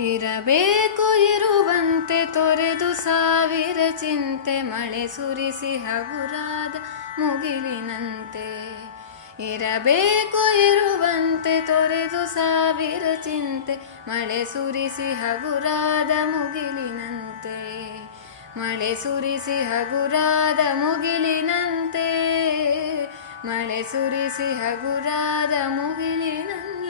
ಇರಬೇಕು ಇರುವಂತೆ ತೊರೆದು ಸಾವಿರ ಚಿಂತೆ ಮಳೆ ಸುರಿಸಿ ಹಗುರಾದ ಮುಗಿಲಿನಂತೆ. ಇರಬೇಕು ಇರುವಂತೆ ತೊರೆದು ಸಾವಿರ ಚಿಂತೆ ಮಳೆ ಸುರಿಸಿ ಹಗುರಾದ ಮುಗಿಲಿನಂತೆ. ಮಳೆ ಸುರಿಸಿ ಹಗುರಾದ ಮುಗಿಲಿನಂತೆ. ಮಳೆ ಸುರಿಸಿ ಹಗುರಾದ ಮುಗಿಲಿನಂತೆ.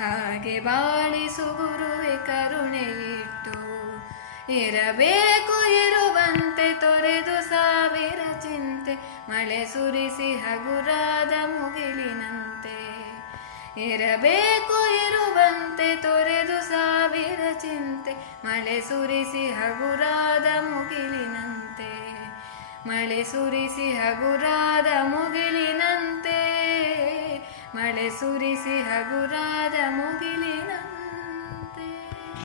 ಹಾಗೆ ಬಾಳಿಸು ಗುರುವೆ ಕರುಣೆ ಇಟ್ಟು ಇರಬೇಕು ಇರುವಂತೆ ತೊರೆದು ಸಾವಿರ ಚಿಂತೆ. ಮಳೆ ಸುರಿಸಿ ಹಗುರಾದ ಮುಗಿಲಿನಂತೆ. ಇರಬೇಕು ಇರುವಂತೆ ತೊರೆದು ಸಾವಿರ ಚಿಂತೆ. ಮಳೆ ಸುರಿಸಿ ಹಗುರಾದ ಮುಗಿಲಿನಂತೆ. ಮಳೆ ಸುರಿಸಿ ಹಗುರಾದ ಮುಗಿಲಿನಂತೆ. ಮಳೆ ಸುರಿಸಿ ಹಗುರಾದ